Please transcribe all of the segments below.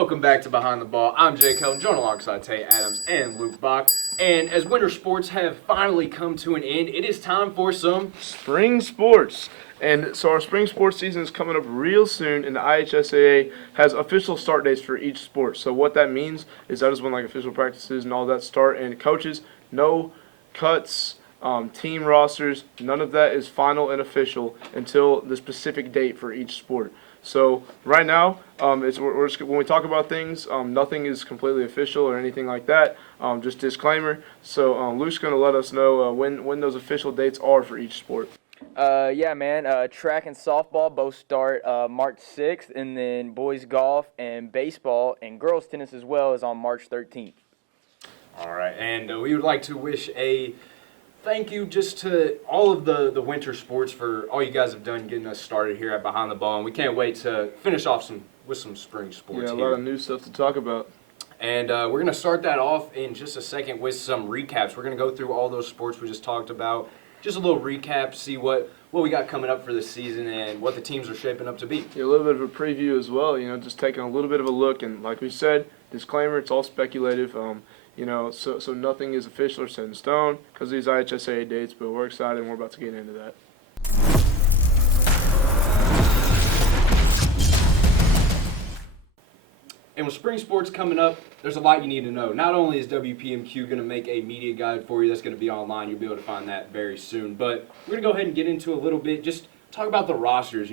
welcome back to Behind the Ball. I'm Jay Kelton, joined alongside Tay Adams and Luke Bach. And as winter sports have finally come to an end, it is time for some spring sports. And so our spring sports season is coming up real soon, and the IHSAA has official start dates for each sport. So what that means is that is when official practices and all that start. And coaches, no cuts, team rosters, none of that is final and official until the specific date for each sport. So right now, when we talk about things, nothing is completely official or anything like that. Just disclaimer. So Luke's going to let us know when those official dates are for each sport. Yeah, man. Track and softball both start March 6th, and then boys golf and baseball and girls tennis as well is on March 13th. All right, and we would like to wish a thank you just to all of the winter sports for all you guys have done getting us started here at Behind the Ball, and we can't wait to finish off with some spring sports. Yeah, a here. lot of new stuff to talk about. And we're going to start that off in just a second with some recaps. We're going to go through all those sports we just talked about. Just a little recap, see what we got coming up for this season and what the teams are shaping up to be. Yeah, a little bit of a preview as well, just taking a little bit of a look. And like we said, disclaimer, it's all speculative. So nothing is official or set in stone because of these IHSAA dates, but we're excited and we're about to get into that. And with spring sports coming up, there's a lot you need to know. Not only is WPMQ going to make a media guide for you that's going to be online, you'll be able to find that very soon. But we're going to go ahead and get into a little bit, just talk about the rosters.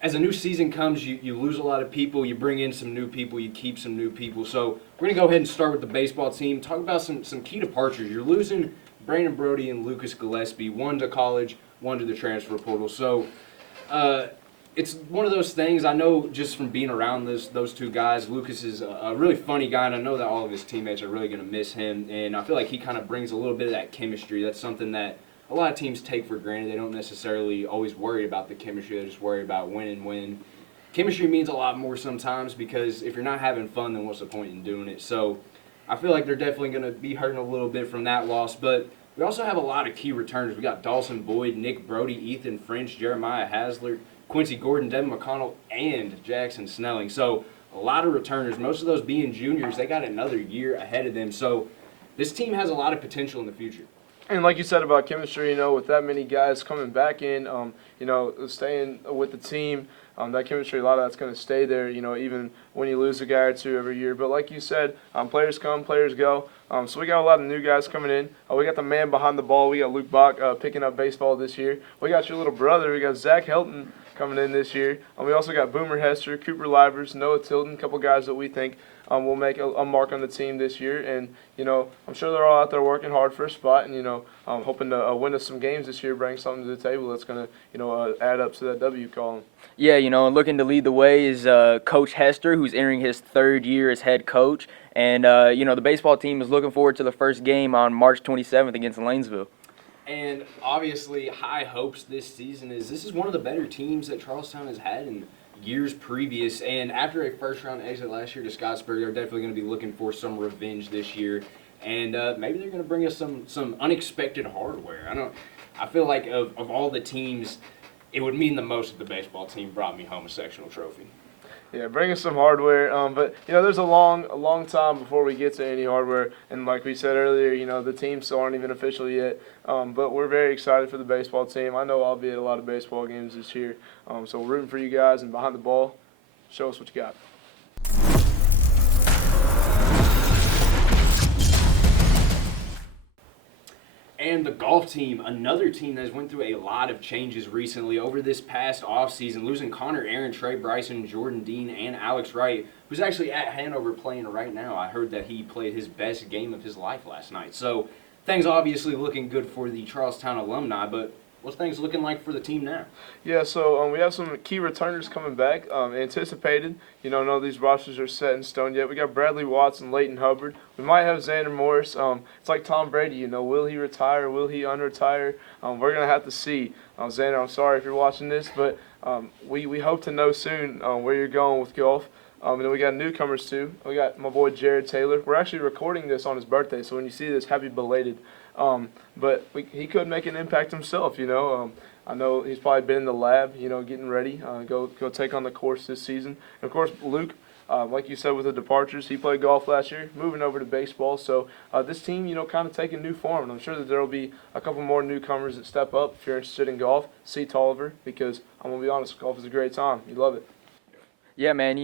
As a new season comes, you lose a lot of people, you bring in some new people, you keep some new people. So we're going to go ahead and start with the baseball team, talk about some key departures. You're losing Brandon Brody and Lucas Gillespie, one to college, one to the transfer portal. So it's one of those things, I know just from being around those two guys, Lucas is a really funny guy, and I know that all of his teammates are really going to miss him, and I feel like he kind of brings a little bit of that chemistry. That's something that a lot of teams take for granted. They don't necessarily always worry about the chemistry, they just worry about winning. Chemistry means a lot more sometimes because if you're not having fun, then what's the point in doing it? So I feel like they're definitely going to be hurting a little bit from that loss, but we also have a lot of key returners. We got Dawson Boyd, Nick Brody, Ethan French, Jeremiah Hasler, Quincy Gordon, Devin McConnell, and Jackson Snelling. So a lot of returners, most of those being juniors. They got another year ahead of them. So this team has a lot of potential in the future. And like you said about chemistry, with that many guys coming back in, staying with the team, that chemistry, a lot of that's going to stay there, even when you lose a guy or two every year. But like you said, players come, players go. So we got a lot of new guys coming in. We got the man behind the ball. We got Luke Bach picking up baseball this year. We got your little brother. We got Zach Helton coming in this year. We also got Boomer Hester, Cooper Livers, Noah Tilden, a couple guys that we think will make a mark on the team this year. And, I'm sure they're all out there working hard for a spot and, hoping to win us some games this year, bring something to the table that's going to, add up to that W column. Yeah, and looking to lead the way is Coach Hester, who's entering his third year as head coach. And, the baseball team is looking forward to the first game on March 27th against Lanesville. And obviously, high hopes this season this is one of the better teams that Charlestown has had in years previous. And after a first-round exit last year to Scottsburg, they're definitely going to be looking for some revenge this year. And maybe they're going to bring us some unexpected hardware. I feel like of all the teams, it would mean the most if the baseball team brought me home a sectional trophy. Yeah, bring us some hardware. But there's a long time before we get to any hardware. And like we said earlier, the teams still aren't even official yet. But we're very excited for the baseball team. I know I'll be at a lot of baseball games this year. So we're rooting for you guys. And behind the ball, show us what you got. And the golf team, another team that has went through a lot of changes recently over this past offseason, losing Connor Aaron, Trey Bryson, Jordan Dean, and Alex Wright, who's actually at Hanover playing right now. I heard that he played his best game of his life last night. So things obviously looking good for the Charlestown alumni, but what's things looking like for the team now? Yeah, so we have some key returners coming back, anticipated. None of these rosters are set in stone yet. We got Bradley Watts and Leighton Hubbard. We might have Xander Morris. It's like Tom Brady, will he retire? Will he unretire? We're going to have to see. Xander, I'm sorry if you're watching this, but we hope to know soon where you're going with golf. And then we got newcomers, too. We got my boy Jared Taylor. We're actually recording this on his birthday, so when you see this, happy belated. But he could make an impact himself, I know he's probably been in the lab, getting ready, go take on the course this season. And of course, Luke, Like you said, with the departures, he played golf last year, moving over to baseball. So this team, kind of taking new form. And I'm sure that there will be a couple more newcomers that step up. If you're interested in golf, see Tolliver, because I'm going to be honest, golf is a great time. You love it. Yeah, man.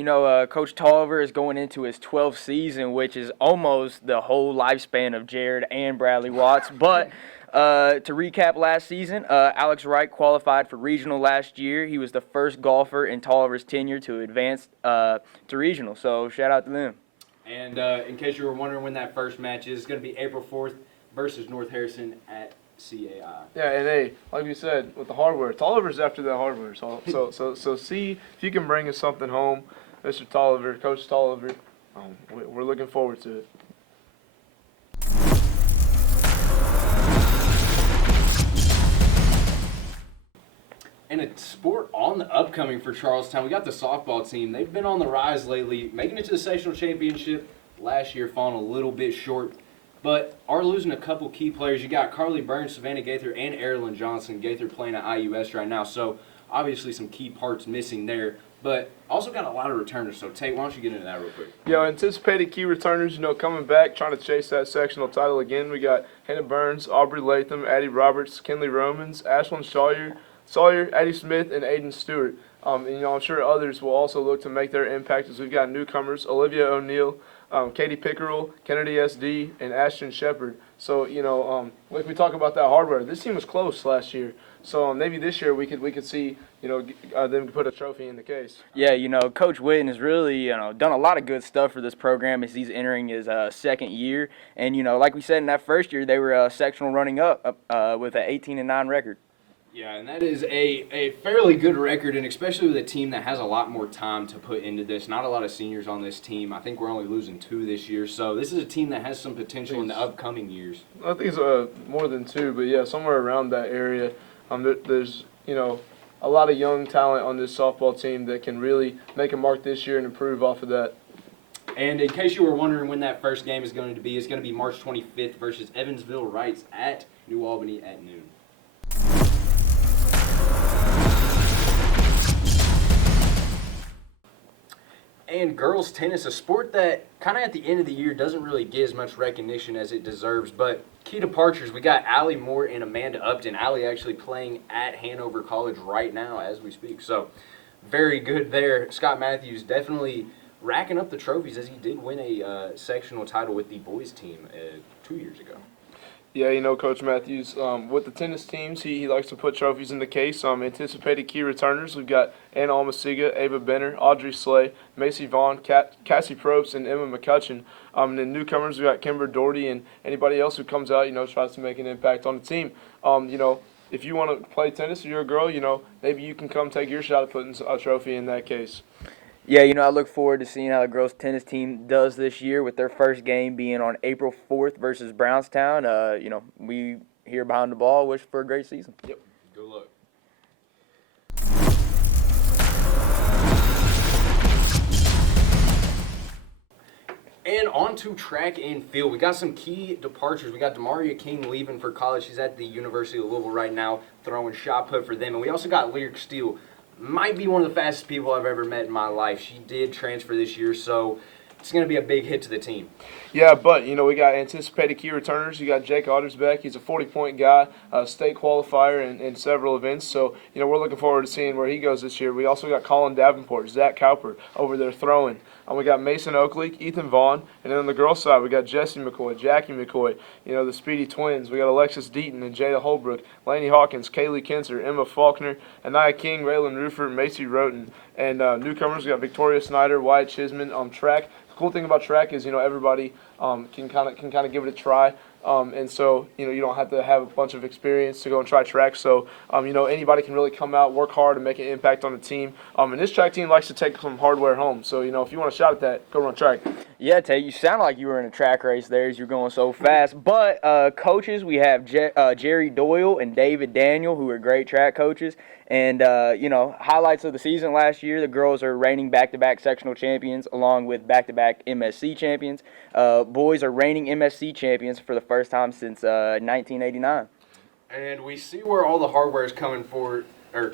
Coach Tolliver is going into his 12th season, which is almost the whole lifespan of Jared and Bradley Watts. But to recap last season, Alex Wright qualified for regional last year. He was the first golfer in Tolliver's tenure to advance to regional. So shout out to them. And in case you were wondering when that first match is, it's going to be April 4th versus North Harrison at CAI. Yeah, and hey, like you said, with the hardware, Tolliver's after that hardware. So see if you can bring us something home, Mr. Tolliver, Coach Tolliver. We're looking forward to it. And a sport on the upcoming for Charlestown, we got the softball team. They've been on the rise lately, making it to the sectional championship. Last year, falling a little bit short, but are losing a couple key players. You got Carly Burns, Savannah Gaither, and Erilyn Johnson. Gaither playing at IUS right now, so obviously some key parts missing there. But also got a lot of returners, so Tate, why don't you get into that real quick? Yeah, anticipated key returners, coming back, trying to chase that sectional title again. We got Hannah Burns, Aubrey Latham, Addie Roberts, Kinley Romans, Ashlyn Sawyer, Addie Smith, and Aiden Stewart. And, I'm sure others will also look to make their impact as we've got newcomers, Olivia O'Neill, Katie Pickerel, Kennedy SD, and Ashton Shepard. So, like we talk about that hardware, this team was close last year. So maybe this year we could see, them put a trophy in the case. Yeah, Coach Witten has really, done a lot of good stuff for this program as he's entering his second year. And, like we said in that first year, they were sectional running up with an 18-9 record. Yeah, and that is a fairly good record, and especially with a team that has a lot more time to put into this. Not a lot of seniors on this team. I think we're only losing 2 this year, so this is a team that has some potential in the upcoming years. I think it's more than 2, but yeah, somewhere around that area. There's a lot of young talent on this softball team that can really make a mark this year and improve off of that. And in case you were wondering when that first game is going to be, it's going to be March 25th versus Evansville Rights at New Albany at noon. And girls tennis, a sport that kind of at the end of the year doesn't really get as much recognition as it deserves. But key departures, we got Allie Moore and Amanda Upton. Allie actually playing at Hanover College right now as we speak. So very good there. Scott Matthews definitely racking up the trophies as he did win a sectional title with the boys team 2 years ago. Yeah, Coach Matthews, with the tennis teams, he likes to put trophies in the case. Anticipated key returners, we've got Anna Almasiga, Ava Benner, Audrey Slay, Macy Vaughn, Cassie Probst, and Emma McCutcheon. And then newcomers, we've got Kimber Doherty and anybody else who comes out, tries to make an impact on the team. If you want to play tennis or you're a girl, maybe you can come take your shot at putting a trophy in that case. Yeah, I look forward to seeing how the girls tennis team does this year with their first game being on April 4th versus Brownstown. We here behind the ball wish for a great season. Yep. Good luck. And on to track and field. We got some key departures. We got Demaria King leaving for college. She's at the University of Louisville right now, throwing shot put for them. And we also got Lyric Steele. Might be one of the fastest people I've ever met in my life. She did transfer this year, so it's going to be a big hit to the team. Yeah, but, we got anticipated key returners. You got Jake Ottersbeck. He's a 40-point guy, state qualifier in several events. So, we're looking forward to seeing where he goes this year. We also got Colin Davenport, Zach Cowper over there throwing. We got Mason Oakley, Ethan Vaughn, and then on the girls' side, we got Jesse McCoy, Jackie McCoy, the Speedy Twins. We got Alexis Deaton and Jada Holbrook, Lainey Hawkins, Kaylee Kinzer, Emma Faulkner, Anaya King, Raylan Rufert, Macy Roten. And newcomers, we got Victoria Snyder, Wyatt Chisman on track. The cool thing about track is, everybody can kind of give it a try. And so, you don't have to have a bunch of experience to go and try track. So, anybody can really come out, work hard, and make an impact on the team. And this track team likes to take some hardware home. So, if you want a shot at that, go run track. Yeah, Tate, you sound like you were in a track race there as you're going so fast. But coaches, we have Jerry Doyle and David Daniel, who are great track coaches. And, highlights of the season last year, the girls are reigning back-to-back sectional champions along with back-to-back MSC champions. Boys are reigning MSC champions for the first time since 1989. And we see where all the hardware is coming for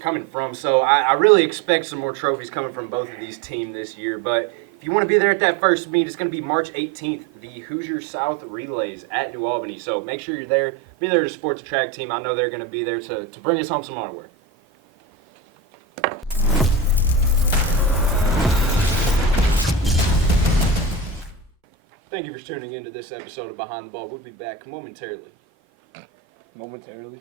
coming from. So I really expect some more trophies coming from both of these teams this year. But if you want to be there at that first meet, it's going to be March 18th, the Hoosier South Relays at New Albany. So make sure you're there. Be there to support the track team. I know they're going to be there to bring us home some hardware. Thank you for tuning in to this episode of Behind the Ball. We'll be back momentarily. Momentarily.